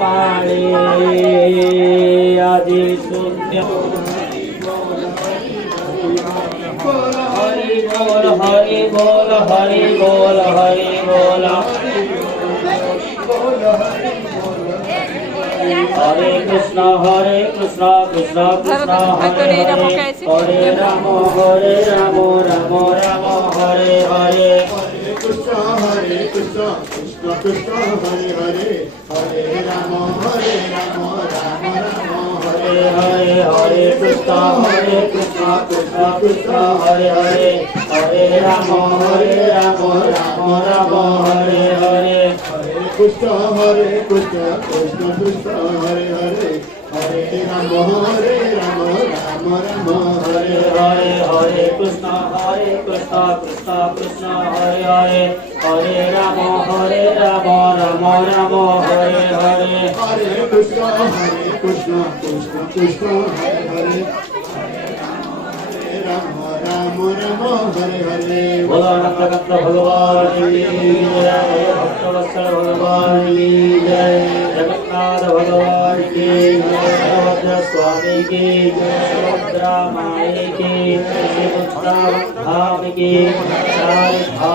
বাণী আজি শূন্য হরি বল হরি বল হরি বল হরি বল হরে কৃষ্ণ কৃষ্ণ কৃষ্ণ হরে হরে হরে রাম রাম রাম হরে হরে কৃষ্ণ কৃষ্ণ কৃষ্ণ হরে হরে হরে রাম রাম রাম হরে হরে হরে কৃষ্ণ কৃষ্ণ কৃষ্ণ হরে হরে হরে রাম রাম রাম হরে হরে কৃষ্ণ কৃষ্ণ কৃষ্ণ হরে হরে হরে রাম রাম রাম হরে হরে হরে কৃষ্ণ কৃষ্ণ কৃষ্ণ হরে হরে হরে রাম রাম রাম হরে হরে হরে কৃষ্ণ কৃষ্ণ কৃষ্ণ হরে হরে রাম রাম রাম হরে হরে भोलानंद भगवान की जय भक्तवत्सल भगवान की जय जगन्नाथ भगवान की जय बलभद्र स्वामी की जय सुभद्रा माई की श्री धाम की जय।